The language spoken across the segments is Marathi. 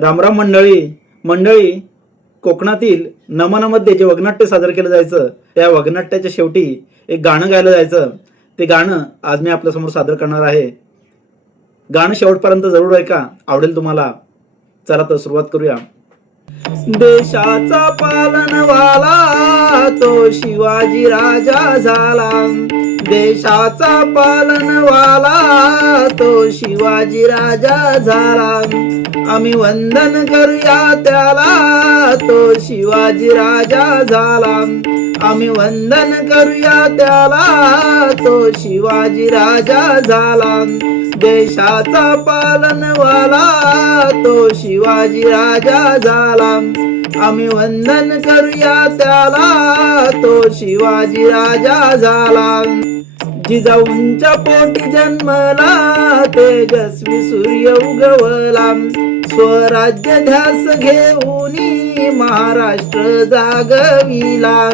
रामराम मंडळी कोकणातील नमनामध्ये जे वगनाट्य सादर केलं जायचं त्या वगनाट्याच्या शेवटी एक गाणं गायलं जायचं. ते गाणं आज मी आपल्या समोर सादर करणार आहे. गाणं शेवटपर्यंत जरूर ऐका, आवडेल तुम्हाला. चला तर सुरुवात करूया. देशाचा पालनवाला तो शिवाजी राजा झाला. देशाचा पालनवाला तो शिवाजी राजा झाला. आम्ही वंदन करूया त्याला तो शिवाजी राजा झाला. आम्ही वंदन करूया त्याला तो शिवाजी राजा झाला. देशाचा पालनवाला तो शिवाजी राजा झाला. आम्ही वंदन करूया त्याला तो शिवाजी राजा झाला. जिजाऊंच्या पोटी जन्मला तेजस्वी सूर्य उगवला. स्वराज्य ध्यास घेऊनी महाराष्ट्र जागविला.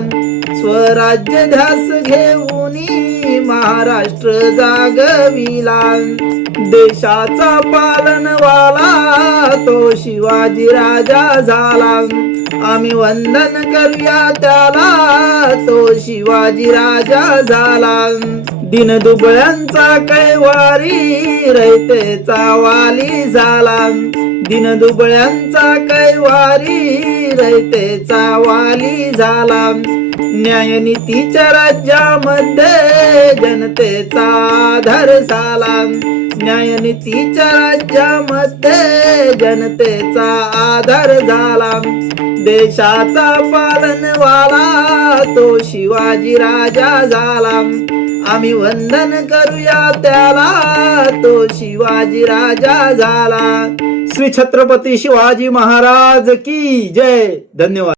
स्वराज्य ध्यास घेऊनी महाराष्ट्र जागविला. देशाचा पालनवाला तो शिवाजी राजा झाला. आम्ही वंदन करूया त्याला तो शिवाजी राजा झाला. दिनदुबळ्यांचा कैवारी रयतेचा वाली झाला. दिनदुबळ्यांचा कैवारी रयतेचा वाली झाला. न्यायनीतीच्या राज्यामध्ये जनतेचा आधार झाला. न्यायनीतीच्या राज्यामध्ये जनतेचा आधार झाला. देशाचा पालनवाला तो शिवाजी राजा झाला. आम्ही वंदन करूया त्याला तो शिवाजी राजा झाला. श्री छत्रपती शिवाजी महाराज की जय. धन्यवाद.